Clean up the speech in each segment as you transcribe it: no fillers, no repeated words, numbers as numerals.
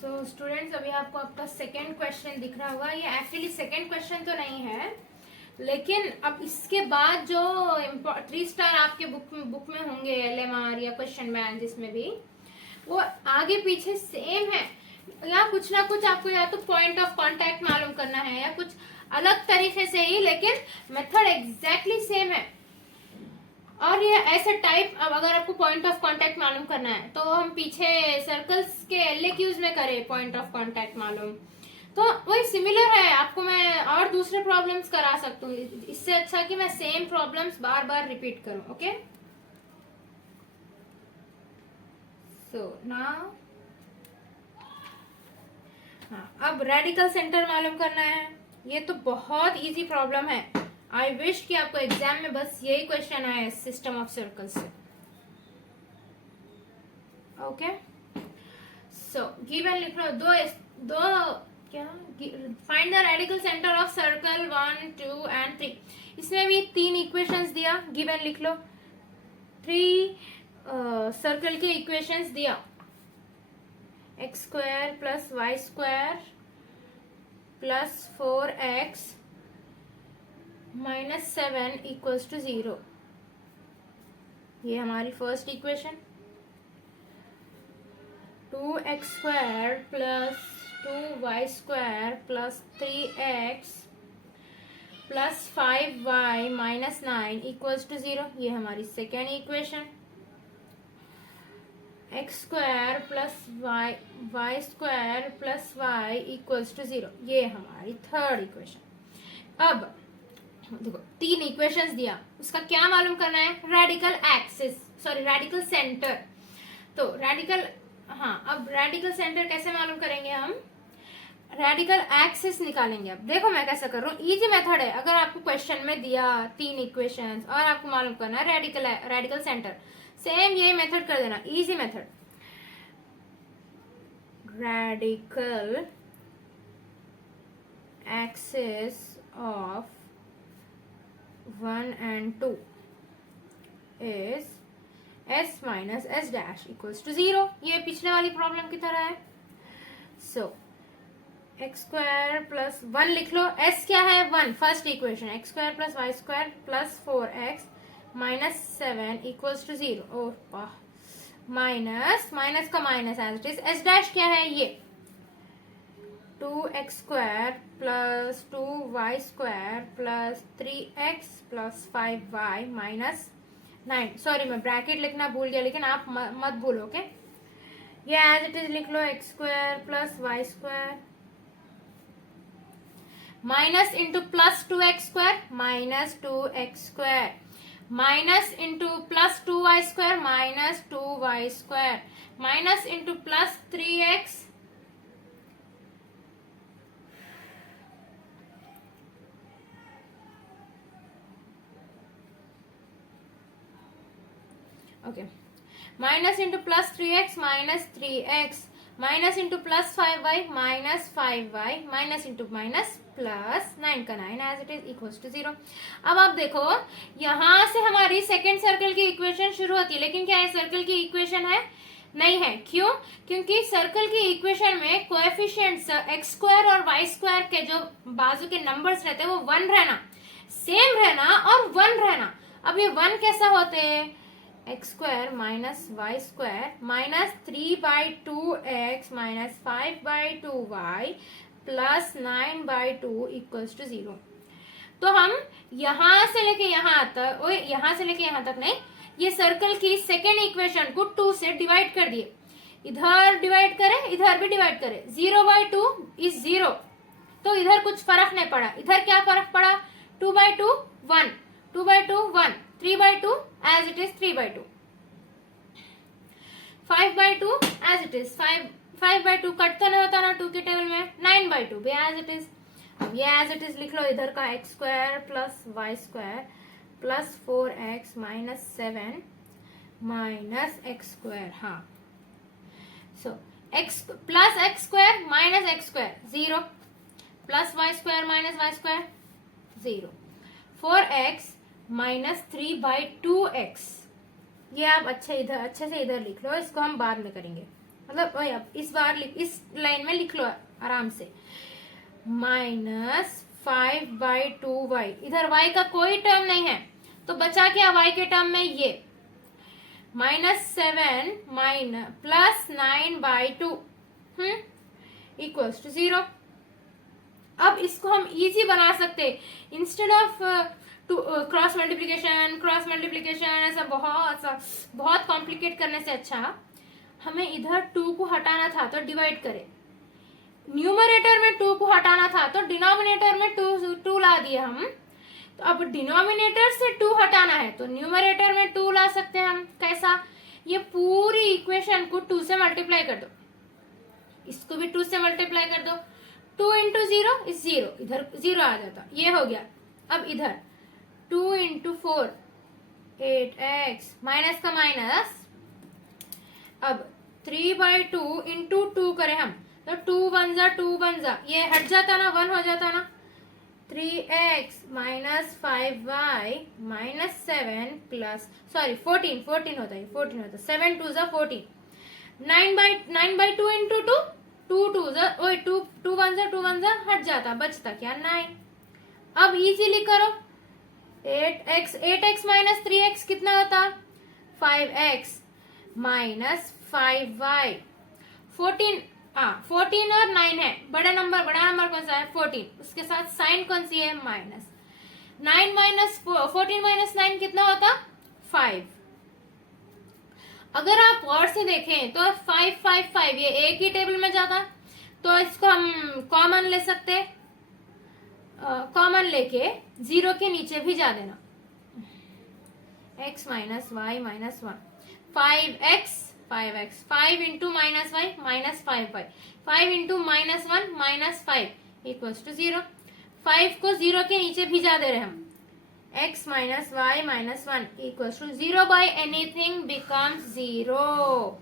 So students, अभी आपको आपका सेकेंड क्वेश्चन दिख रहा होगा। ये एक्चुअली सेकेंड क्वेश्चन तो नहीं है, लेकिन अब इसके बाद जो 3 स्टार आपके बुक में होंगे, LMR या क्वेश्चन बैंक, जिसमें भी वो आगे पीछे सेम है, या कुछ ना कुछ आपको या तो पॉइंट ऑफ कांटेक्ट मालूम करना है या कुछ अलग तरीके से ही, लेकिन मेथड एग्जैक्टली सेम है। और ये ऐसे टाइप, अब अगर आपको पॉइंट ऑफ कांटेक्ट मालूम करना है तो हम पीछे सर्कल्स के LAQs में करें पॉइंट ऑफ कांटेक्ट मालूम, तो वही सिमिलर है। आपको मैं और दूसरे प्रॉब्लम्स करा सकती हूँ, इससे अच्छा कि मैं सेम प्रॉब्लम्स बार बार रिपीट करूं। ओके, सो नाउ अब रेडिकल सेंटर मालूम करना है। ये तो बहुत इजी प्रॉब्लम है। आई विश कि आपको एग्जाम में बस यही क्वेश्चन आए सिस्टम ऑफ सर्कल से। ओके, सो गिवन लिख लो। दो क्या, find the radical centre of circle 1, 2 and 3। इसमें भी 3 इक्वेशंस दिया, गिवन लिख लो। 3 सर्कल के इक्वेशंस दिया, x² + y² + 4x - 7 = 0। ये हमारी first equation. 2x² + 2y² + 3x + 5y - 9 = 0। ये हमारी second equation. x² + y² + y = 0। ये हमारी थर्ड इक्वेशन। अब देखो 3 इक्वेशंस दिया, उसका क्या मालूम करना है? Radical axis, sorry radical centre. तो अब रेडिकल सेंटर कैसे मालूम करेंगे हम? रेडिकल एक्सिस निकालेंगे। अब देखो मैं कैसा कर रहा हूँ, इजी मेथड है। अगर आपको क्वेश्चन में दिया 3 इक्वेशंस और आपको मालूम करना है रेडिकल सेंटर, सेम यही मेथड कर देना, easy method. Radical axis of 1 and 2 is s - s' = 0। ये पिछले वाली प्रॉब्लम की तरह है। सो x² + 1 लिख लो। s क्या है? 1, first equation. x² + y² + 4x - 7 = 0। Oh, minus का minus as it is. s' क्या है? ये 2x² + 2y² + 3x + 5y - 9। Sorry, मैं ब्रैकेट लिखना भूल गया, लेकिन आप मत भूलो। ओके, ये एज इट इज लिख लो। x² + y² minus into +2x² -2x² minus into +2y² -2y² minus into +3x okay minus into +3x -3x minus into +5y -5y minus into minus +9 का 9 एज इट इज = 0। अब आप देखो, यहां से हमारी second circle की equation शुरू होती है, लेकिन क्या है? सर्कल की इक्वेशन है? नहीं है। क्यों? क्योंकि सर्कल की इक्वेशन में कोएफिशिएंट्स x² और y² के जो बाजू के नंबर्स रहते हैं वो 1 रहना, सेम रहना और 1 रहना। अब ये 1 कैसा होते हैं? x² - y² -3/2x - 5/2y + 9/2 = 0। तो हम यहां से लेके यहां तक, यहां से लेके यहां तक नहीं, ये सर्कल की सेकेंड इक्वेशन को 2 से डिवाइड कर दिए। इधर डिवाइड करें, इधर भी डिवाइड करें। 0/2 = 0, तो इधर कुछ फर्क नहीं पड़ा। इधर क्या फर्क पड़ा? 2/2 1, 2/2 1, 3/2 as it is 3/2, 5/2 as it is 5/2 cut तो नहीं होता ना 2 के टेबल में। 9/2 भी एज इट इज। अब ये एज इट इज लिख लो। इधर का x² + y² + 4x - 7 -x²। हाँ, सो x + x² - x², 0, + y² - y², 0, 4x - 3/2x। ये आप अच्छे से इधर लिख लो, इसको हम बाद में करेंगे। मतलब वही, अब इस बार इस लाइन में लिख लो आराम से, -5/2y। इधर y का कोई टर्म नहीं है तो बचा क्या y के टर्म में, ये -7 +9/2 इक्वल्स टू 0। अब इसको हम इजी बना सकते, इंस्टेड ऑफ क्रॉस मल्टीप्लिकेशन ऐसा बहुत कॉम्प्लिकेट करने से अच्छा हमें इधर 2 को हटाना था तो डिवाइड करें, न्यूमरेटर में 2 को हटाना था तो डिनोमिनेटर में 2 ला दिए हम। तो अब डिनोमिनेटर से 2 हटाना है तो न्यूमरेटर में 2 ला सकते हैं हम। कैसा, ये पूरी इक्वेशन को 2 से मल्टीप्लाई कर दो, इसको भी 2 से मल्टीप्लाई कर दो, 2 इंटू 0 इज 0, इधर 0 आ जाता, ये हो गया। अब इधर 2 इंटू 4 8x माइनस का माइनस, अब 3/2 इंटू 2 करें हम तो 2 बन जा, ये हट जाता ना, 1 हो जाता ना, 3x minus 5y minus 7 plus 14 होता है, 7 2 जा 14, 9/2 इंटू 2 2 1 जा हट जाता, बचता क्या 9। अब इजीली करो, 8x माइनस 3x कितना होता, 5x माइनस 5y, 14 और 9 है, बड़ा नंबर कौन सा है 14, उसके साथ साइन कौन सी है माइनस, 9 माइनस 14 माइनस 9 कितना होता 5। अगर आप गौर से देखें तो 5 5 5 ये एक ही टेबल में जाता, तो इसको हम कॉमन ले सकते, कॉमन लेके 0 के नीचे भी जा देना, x minus y minus 1, 5x 5 into minus y minus 5y, 5 into -1 -5 equals to 0। 5 को 0 के नीचे भिजा दे रहे हम, x minus y minus 1 equals to 0 by anything becomes 0।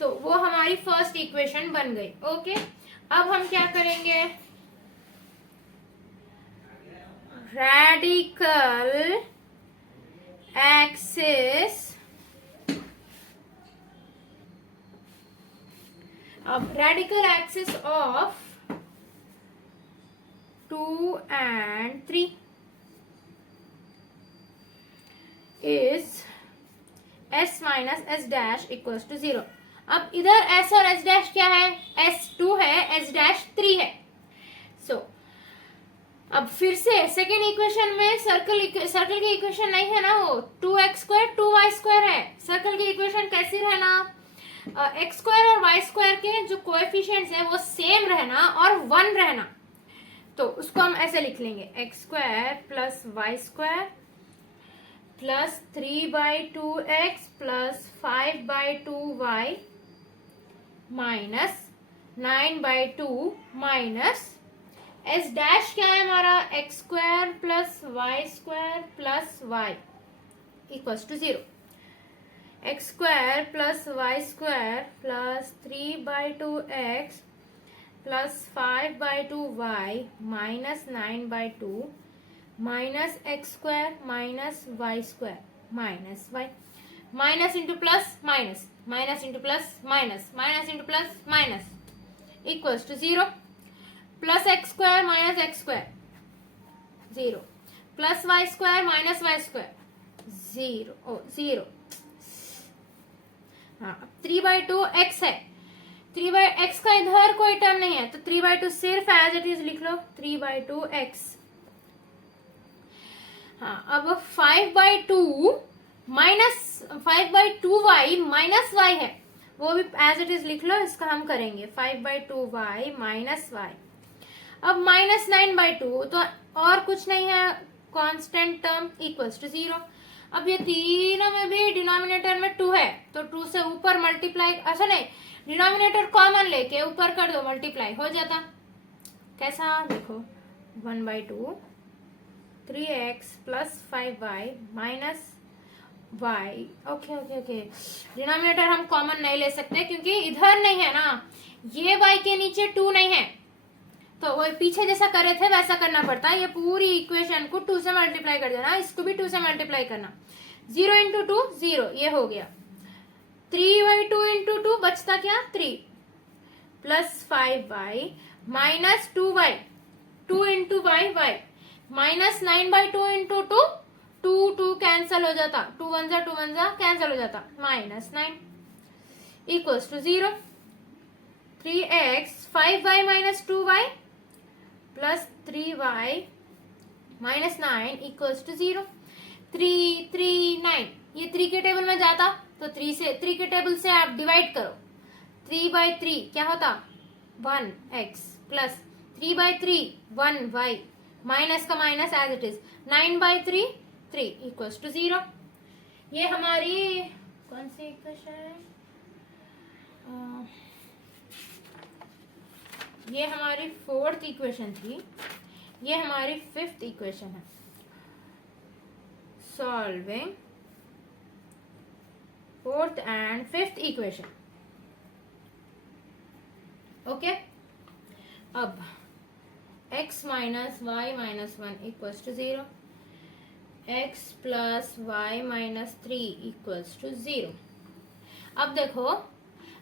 तो वो हमारी फर्स्ट इक्वेशन बन गई। ओके, अब हम क्या करेंगे, रेडिकल एक्सिस, अब radical axis of 2 and 3 is s minus s dash equals to 0। अब इधर s और s डैश क्या है, s2 है, s डैश 3 है। सो अब फिर से सेकेंड इक्वेशन में सर्कल की इक्वेशन नहीं है ना, वो 2x² 2y² है। सर्कल की इक्वेशन कैसी रहना, x² और y² के जो कोएफिशिएंट्स है वो सेम रहना और 1 रहना। तो उसको हम ऐसे लिख लेंगे, x² plus y² plus 3/2x plus 5/2y minus 9/2 minus s dash क्या है हमारा, x² plus y² plus y equals to 0। x² plus y² plus 3/2x plus 5/2y minus 9/2 minus x² minus y² minus y, minus into plus minus, minus into plus minus, minus into plus minus equals to 0। Plus x² minus x² 0, plus y² minus y² 0। हाँ, 3/2x है, 3/x का इधर कोई term नहीं है तो 3/2 सिर्फ as it is लिख लो, 3/2x। हाँ, अब 5/2 माइनस 5/2y माइनस y है, वो भी एज इट इज लिख लो, इसका हम करेंगे 5/2y माइनस y। अब माइनस 9/2 तो और कुछ नहीं है, कांस्टेंट टर्म इक्वल्स टू 0। अब ये तीनों में भी डिनोमिनेटर में 2 है तो 2 से ऊपर मल्टीप्लाई, अच्छा नहीं, डिनोमिनेटर कॉमन लेके ऊपर कर दो, मल्टीप्लाई हो जाता। कैसा देखो, 1/2 3x plus 5y minus y. Okay okay okay, denominator हम कॉमन नहीं ले सकते क्योंकि इधर नहीं है ना, ये वाई के नीचे 2 नहीं है, तो वो पीछे जैसा करे थे वैसा करना पड़ता है। ये पूरी इक्वेशन को 2 से मल्टीप्लाई कर देना, इसको भी 2 से मल्टीप्लाई करना। 0 इंटू 2 0, ये हो गया। 3y2 इंटू 2 बचता क्या 3, plus 5y minus 2y, 2 into y y, minus 9/2 into 2, 2 cancel हो जाता, 2 1 जा कैंसल हो जाता, minus 9 equals to 0। 3x 5y minus 2y plus 3y minus 9 equals to 0। 3 3 9, ये 3 के टेबल में जाता तो 3 के टेबल से आप डिवाइड करो। 3/3 क्या होता 1x प्लस 3/3 1y, माइनस का minus as it is, 9/3 3 equals to 0। ये हमारी कौन सी इक्वेशन है, ये हमारी 4th इक्वेशन थी, ये हमारी 5th इक्वेशन है। Solving 4th and 5th equation. Okay, अब x minus y minus 1 equals to 0, x plus y minus 3 equals to 0। अब देखो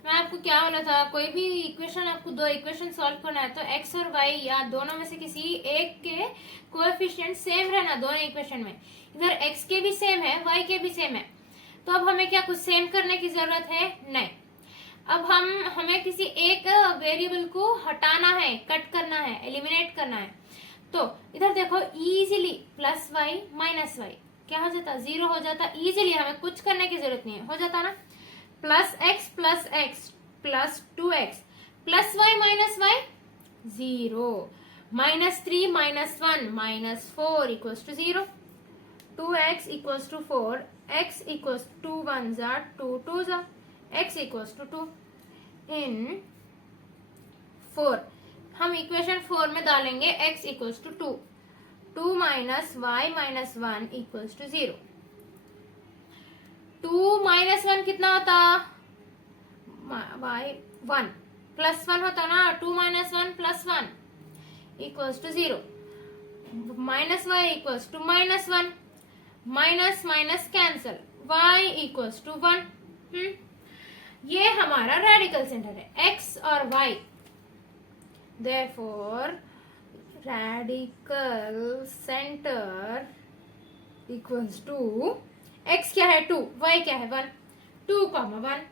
मैं आपको क्या बोला था, कोई भी इक्वेशन, आपको 2 इक्वेशन सॉल्व करना है तो x और y या दोनों में से किसी एक के कोएफिशिएंट सेम रहना दोनों इक्वेशन में। इधर x के भी सेम है, y के भी सेम है, तो अब हमें क्या कुछ सेम करने की जरूरत है नहीं। अब हमें किसी एक वेरिएबल को हटाना है, कट करना है, एलिमिनेट करना है। तो इधर देखो easily plus y minus y क्या हो जाता, 0 हो जाता इजीली, हमें कुछ करने की जरूरत नहीं है, हो जाता ना। Plus x plus 2x plus y minus y 0, minus 3 minus 1 minus 4 equals to 0। 2x equals to 4, x equals to 1 जा 2 2 जा, x इक्वल्स टू 2 इन 4। हम इक्वेशन 4 में डालेंगे x equals to 2, 2 minus y minus 1 equals to 0। 2 minus 1 कितना होता, Y 1 plus 1 होता ना, 2 minus 1 plus 1 equals to 0। Minus y equals to minus 1, minus minus cancel, y equals to 1। ये हमारा रेडिकल सेंटर है x और y, therefore radical center equals to x क्या है 2, y क्या है 1, 2, 1।